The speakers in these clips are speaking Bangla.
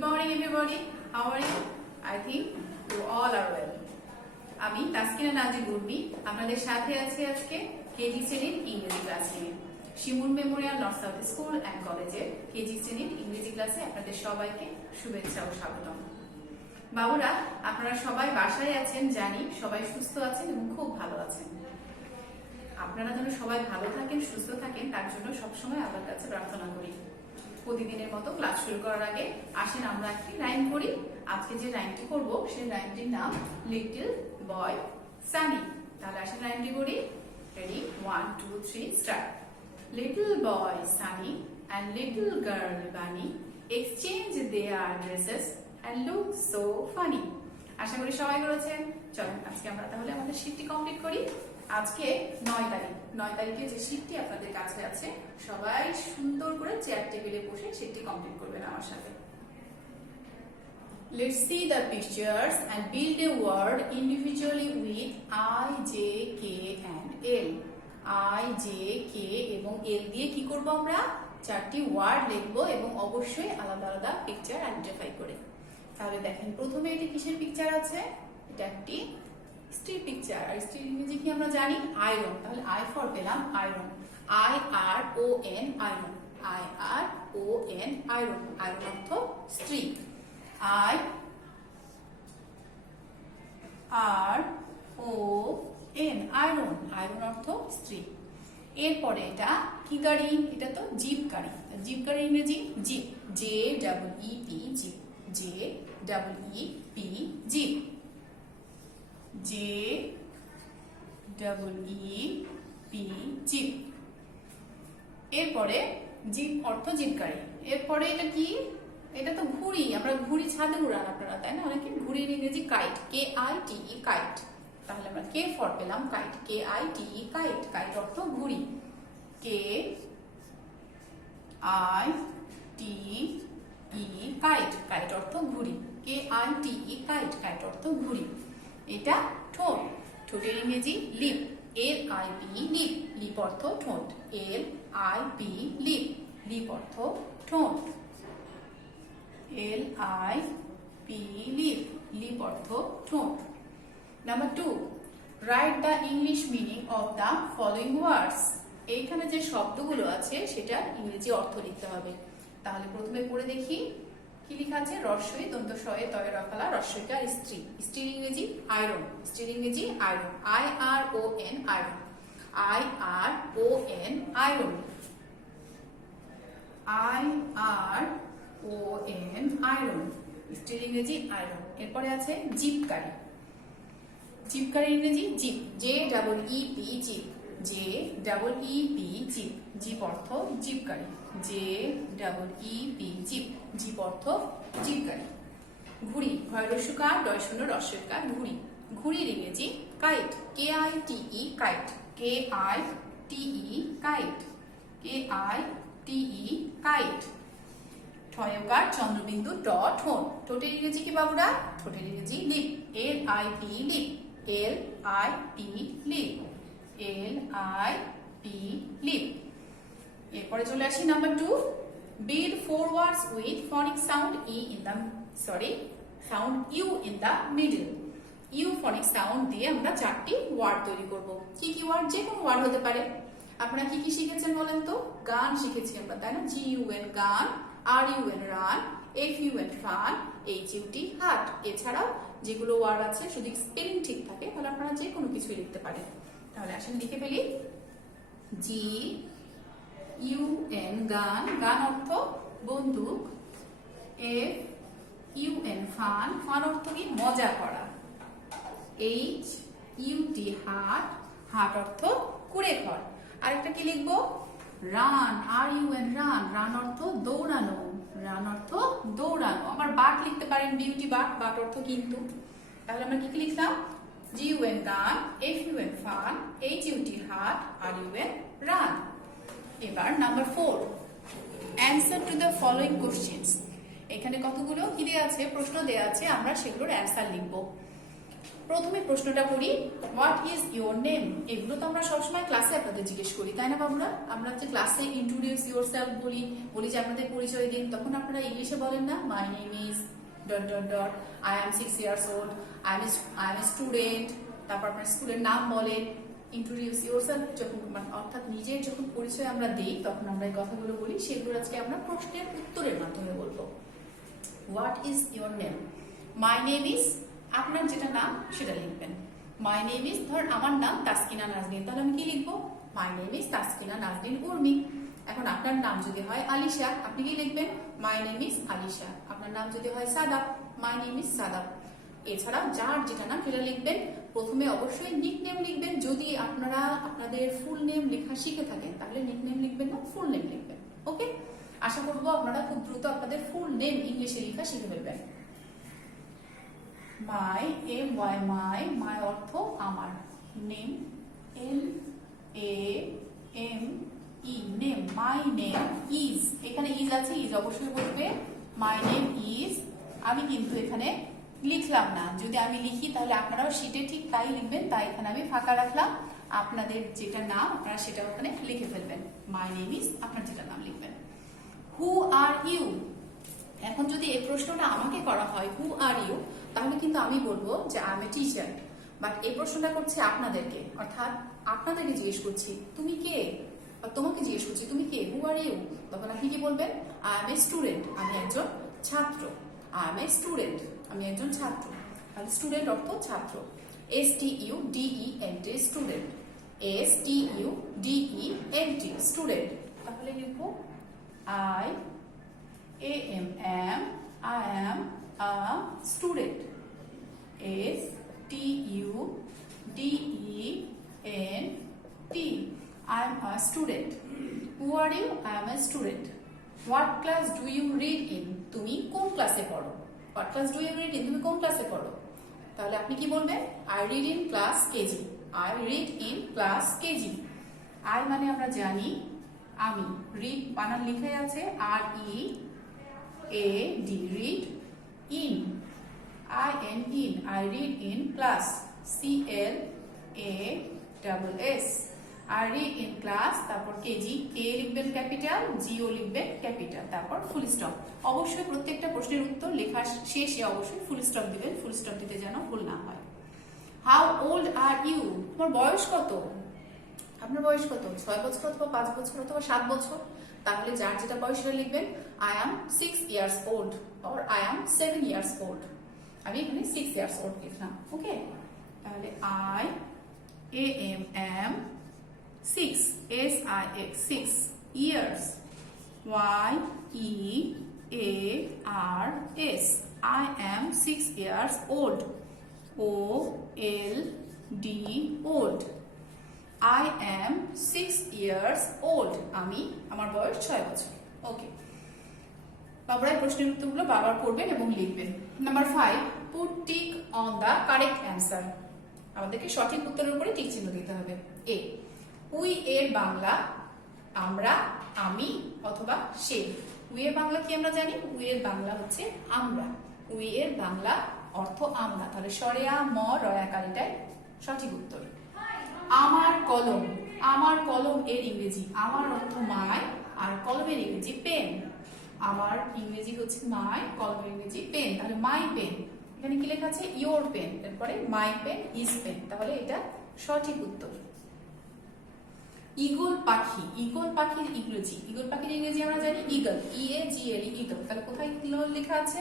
Good morning everybody. How are you? I think you all are well. আমি তাসকিনা নাজির গুরবি আপনাদের সাথে আছি আজকে কেজি শ্রেণীর ইংরেজি ক্লাস নিয়ে। Shimul memorial north south school and কলেজের কেজি শ্রেণীর ইংরেজি ক্লাসে আপনাদের সবাইকে শুভেচ্ছা ও স্বাগতম। বাবুরা, আপনারা সবাই বাসায় আছেন জানি, সবাই সুস্থ আছেন এবং খুব ভালো আছেন। আপনারা যেন সবাই ভালো থাকেন, সুস্থ থাকেন, তার জন্য সবসময় আল্লাহর কাছে প্রার্থনা করি। প্রতিদিনের মতো ক্লাস শুরু করার আগে আসেন আমরা একটি রাইম করি। আজকে যে রাইমটি করব সেই রাইমটির নাম লিটল বয় সানি। তাহলে আসেন রাইমটি করি। Ready, 1 2 3 start. Little boy Sunny and little girl Bunny exchange their dresses and look so funny. আশা করি সবাই করেছেন। চলুন আজকে আমরা তাহলে আমাদের শীটটি কমপ্লিট করি। আজকে 9 তারিখে যে শীটটি আপনাদের কাছে আছে, সবাই সুন্দর করে চেয়ার টেবিলে বসে শীটটি কমপ্লিট করবেন আমার সাথে। Let's see the pictures and build a word individually with I, J, K and L. I, J, K এবং L দিয়ে কি করব আমরা? চারটি ওয়ার্ড লিখবো এবং অবশ্যই আলাদা আলাদা পিকচার আইডেন্টিফাই করে। তাহলে দেখেন, প্রথমে এটি কিসের পিকচার আছে? এটা একটি স্ত্রীর পিকচার। আর স্ত্রীর ইংরেজি কি আমরা জানি? আয়রন। তাহলে আই ফর পেলাম iron, IRON iron, IRON iron. Iron অর্থ স্ত্রী। IRON আয়রন, আয়রন অর্থ স্ত্রী। এরপরে এটা কি গাড়ি? এটা তো জিপ গাড়ি। জিপ গাড়ি ইংরেজি jeep, JEEP jeep, JEEP jeep, JEEP jeep. এরপরে জিপ অর্থ জিপ গাড়ি। এরপরে এটা কি? এটা তো ঘুড়ি। আমরা ঘুড়ি ছাদে উড়ান আপনারা, তাই না? অনেকে ঘুড়ির ইংরেজি কাইট, KITE কাইট। তাহলে আমরা কে ফর পেলাম কাইট, KITE কাইট। কাইট অর্থ ঘুড়ি, KITE কাইট। কাইট অর্থ ঘুড়ি, KITE কাইট। কাইট অর্থ ঘুড়ি। এটা ঠোঁট। ঠোঁটের ইংরেজি লিপ, LIP লিপ। লিপ অর্থ ঠোঁট, LIP লিপ। লিপ অর্থ ঠোঁট, LIP লিপ। লিপ অর্থ ঠোঁট। Number 2, write the English meaning of the following ওয়ার্ডস। এইখানে যে শব্দগুলো আছে সেটা ইংরেজি অর্থ লিখতে হবে। তাহলে প্রথমে পড়ে দেখি কি লেখা আছে। রস্বই দন্ত শয়ে তয়ে রফলা রস্বইকার স্ত্রী। স্ত্রীর ইংরেজি আয়রন। স্ত্রীর ইংরেজি iron, IRON iron, IRON iron, IRON iron. স্ত্রীর ইংরেজি আয়রন। এরপরে আছে জিপ গাড়ি। জিপ গাড়ির ইংরেজি jeep, JEEP jeep, JEEP jeep. Jeep অর্থ জিপ গাড়ি, JEEP জিপ। জিপ অর্থ জিপ গাড়ি। ঘুড়ি, ভয়রস্যকার ডয়শূন্য রস্যকার ঘুড়ি। ঘুড়ির ইংরেজি kite, KITE kite, KITE kite, KITE kite. ঠয়কার চন্দ্রবিন্দু ট ঠোঁট। ঠোঁটের ইংরেজি কি বাবুরা? ঠোঁটের ইংরেজি lip, LIP lip, LIP lip, LIP lip. এরপরে চলে আসি number 2, build 4 words with phonic sound sound U in the middle. U phonic sound দিয়ে আমরা 4টি ওয়ার্ড তৈরি করব। কি কি ওয়ার্ড? যে কোনো ওয়ার্ড হতে পারে। আপনারা কি কি শিখেছেন বলেন তো? গান শিখেছি আমরা, তাই না? GUN গান, RUN run, FUN fun, HUT হাট। এছাড়াও যেগুলো ওয়ার্ড আছে শুধু স্পেলিং ঠিক থাকে তাহলে আপনারা যে কোনো কিছুই লিখতে পারেন। তাহলে আসেন লিখে ফেলি। GUN গান, গান অর্থ বন্দুক। FUN ফান, ফান অর্থ কি? মজা করা। HUT হাট, হাট অর্থ কুড়ে ঘর। আরেকটা কি লিখবো? রান, RUN রান, রান অর্থ দৌড়ানো। রান অর্থ দৌড়ানো। আবার বাট লিখতে পারেন, বিউটি বাট, বাট অর্থ কিন্তু। তাহলে আমরা কি কি লিখলাম? GUN গান, FUN ফান, HUT হাট, RUN রান। এবার number 4, answer to the following questions. এখানে কতগুলো কি দেওয়া আছে? প্রশ্ন দেওয়া আছে, আমরা সেগুলোর অ্যান্সার লিখবো। প্রথমে প্রশ্নটা করি, হোয়াট ইজ ইউর নেম? এগুলো তো আমরা সবসময় ক্লাসে আপনাদের জিজ্ঞেস করি, তাই না বাবুরা? আমরা যে ক্লাসে ইন্ট্রোডিউস ইউরসেলফ বলি যে আপনাদের পরিচয় দিন, তখন আপনারা ইংলিশে বলেন না, মাই name is dot dot dot, I am 6 years old, I M a student, তারপর আপনার স্কুলের নাম বলেন। ইন্ট্রোডিউস ইউরসেলফ যখন অর্থাৎ নিজের যখন পরিচয় আমরা দিই তখন আমরা এই কথাগুলো বলি, সেগুলো আজকে আমরা প্রশ্নের উত্তরের মাধ্যমে বলবো। What is your name? My name is, আপনার যেটা নাম সেটা লিখবেন। মাই নেম ইজ, ধর আমার নাম তাসকিনা নাজনীন, তাহলে আমি কি লিখবো? My name is Taskina Nazneen Urmi. এখন আপনার নাম যদি হয় আলিশা, আপনি কি লিখবেন? My name is Alisha. আপনার নাম যদি হয় Shadab, my name is Shadab. এছাড়া যার যেটা নাম সেটা লিখবেন। প্রথমে অবশ্যই নিক নেম লিখবেন। যদি আপনারা আপনাদের ফুল নেম লেখা শিখে থাকেন তাহলে নিক নেম লিখবেন না, ফুল নেম লিখবেন। ওকে, আশা করবো আপনারা খুব দ্রুত আপনাদের ফুল নেম ইংলিশে লেখা শিখে ফেলবেন। মাই, এম ওয়াই, মাই, মাই অর্থ আমার, name N A M E, name, my name is, এখানে ইজ আছে, ইজ অবশ্যই বলবে। মাই নেম ইজ, আমি কিন্তু এখানে লিখলাম না, যদি আমি লিখি তাহলে আপনারাও শিটে ঠিক তাই লিখবেন, তাই এখানে আমি ফাঁকা রাখলাম। আপনাদের যেটা নাম আপনারা সেটা ওখানে লিখে ফেলবেন। মাই নেম ইজ, আপনার যেটা নাম লিখবেন। হু আর ইউ? এখন যদি এই প্রশ্নটা আমাকে করা হয়, হু আর ইউ, তাহলে কিন্তু আমি বলবো যে I M a teacher. But এই প্রশ্নটা করছে আপনাদেরকে, অর্থাৎ আপনাদেরকে জিজ্ঞেস করছি তুমি কে, তোমাকে জিজ্ঞেস করছি তুমি কে, হু আর ইউ, তখন আপনি কি বলবেন? আই এম এ স্টুডেন্ট, আমি একজন ছাত্র। আই এম এ স্টুডেন্ট, আমি একজন ছাত্র। তাহলে স্টুডেন্ট অর্থ ছাত্র। STUDENT, student. STUDENT, student. তাহলে লিখবো I am I am a student. STUDENT, I am a student. Who are you? I am a student. What class do you read in? তুমি কোন ক্লাসে পড়ো? What class do you read in? তুমি কোন ক্লাসে পড়ো? তাহলে আপনি কি বলবেন? I read in class KG. I read in class KG. I মানে আমরা জানি আমি, রিড বানান লিখে আছে READ, read, in IN, in, I read in class CLASS, I read in class, তারপর কেজি, কে লিখবেন ক্যাপিটাল, জিও লিখবেন ক্যাপিটাল, তারপর ফুল স্টপ। অবশ্যই প্রত্যেকটা প্রশ্নের উত্তর লেখার শেষে অবশ্যই ফুল স্টপ দিবেন, ফুল স্টপ দিতে যেন ভুল না হয়। How old are you? তোমার বয়স কত? আপনার বয়স কত? 6 বছর অথবা 5 বছর অথবা 7 বছর? তাহলে যার যেটা বয়স সেটা লিখবেন। I am 6 years old or I am 7 years old। আমি এখানে 6 years old লিখলাম। ওকে, তাহলে I am 6 6 years, YEARS, I am 6 years old, OLD, old, I am 6 years old, আমি, আমার বয়স 6 বছর। ওকে, বারবার প্রশ্নের উত্তরগুলো বারবার পড়বেন এবং লিখবেন। Number 5, put tick on the correct answer. আমাদেরকে সঠিক উত্তরের উপরে টিক চিহ্ন দিতে হবে। এ, উই এর বাংলা আমরা, আমি অথবা সে। উই এর বাংলা কি আমরা জানি? উই এর বাংলা হচ্ছে আমরা। উই এর বাংলা অর্থ আমরা, তাহলে সরেয়া ম রয়াকারিটাই সঠিক উত্তর। আমার কলম, আমার কলম এর ইংরেজি, আমার অর্থ মাই, আর কলমের ইংরেজি পেন। আমার ইংরেজি হচ্ছে মাই, কলমের ইংরেজি পেন, তাহলে মাই পেন। এখানে কি লেখা আছে? ইয়োর পেন, তারপরে মাই পেন, হিজ পেন, তাহলে এটা সঠিক উত্তর। ঈগল পাখি, ঈগল পাখির ইংরেজি, ঈগল পাখির ইংরেজি আমরা জানি ঈগল, EAGL, ঈগল। তাহলে কোথায় লেখা আছে?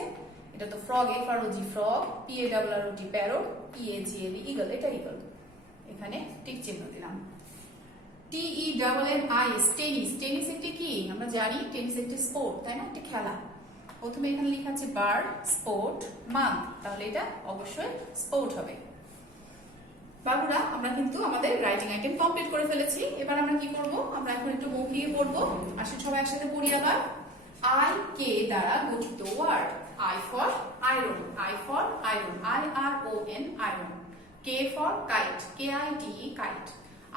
এটা তো frog, FROG frog, PARROT parrot, EAGL eagle, এটা ঈগল। এখানে টিক চিহ্ন দিলাম। TENNIS, টেনিস, টেনিস একটি কি আমরা জানি? টেনিস একটি স্পোর্ট, তাই না? একটা খেলা। প্রথমে এখানে লেখা আছে বার্ড, স্পোর্ট, মান্থ, তাহলে এটা অবশ্যই স্পোর্ট হবে। বাবুরা, আমরা কিন্তু আমাদের রাইটিং আইটেম কমপ্লিট করে ফেলেছি। এবার আমরা কি করব? আমরা এখন একটু মুখ দিয়ে পড়বো। আসলে সবাই একসাথে পড়ি আবার। I, কে দ্বারা গঠিত word. I for iron, I for iron, IRON, iron. K for kite, KITE, kite.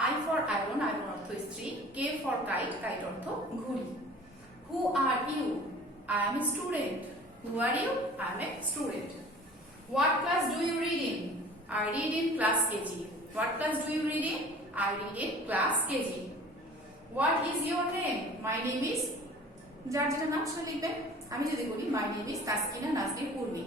I for iron, iron অর্থ স্ত্রী। K for kite, kite অর্থ ঘুড়ি। Who are you? I am a student. Who are you? I am a student. What class do you read in? I read in class KG. What class do you read in? I read in class KG. What is your name? My name is, যার যেটা নাম সেটা লিখবেন। আমি যদি বলি my name is তাসকিনা Nazneen Urmi.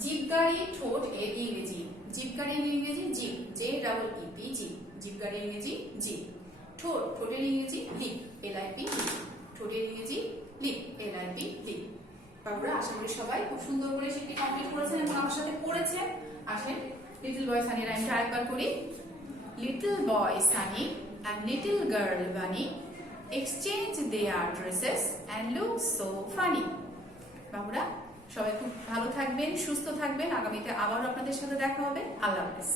জিভ গাড়ি ঠোঁট এর ইংরেজি। জিভ গাড়ির ইংরেজি জিভ, J-E-E-P জিভ। জিভ গাড়ির ইংরেজি জিভ। ঠোঁট, ঠোঁটের ইংরেজি লিপ, L-I-P লিপ। ঠোঁটের ইংরেজি লিপ, L-I-P লিপ। বাবুরা, আশা করি সবাই খুব সুন্দর করে সেটি কমপ্লিট করেছেন এবং আমার সাথে পড়েছেন। আসেন লিটল বয় সানি রাইমটা আরেকবার করি। Little boy Sunny and little girl Bunny exchange their dresses and look so funny. বাবুরা, সবাই খুব ভালো থাকবেন, সুস্থ থাকবেন। আগামীতে আবারও আপনাদের সাথে দেখা হবে। আল্লাহ হাফেজ।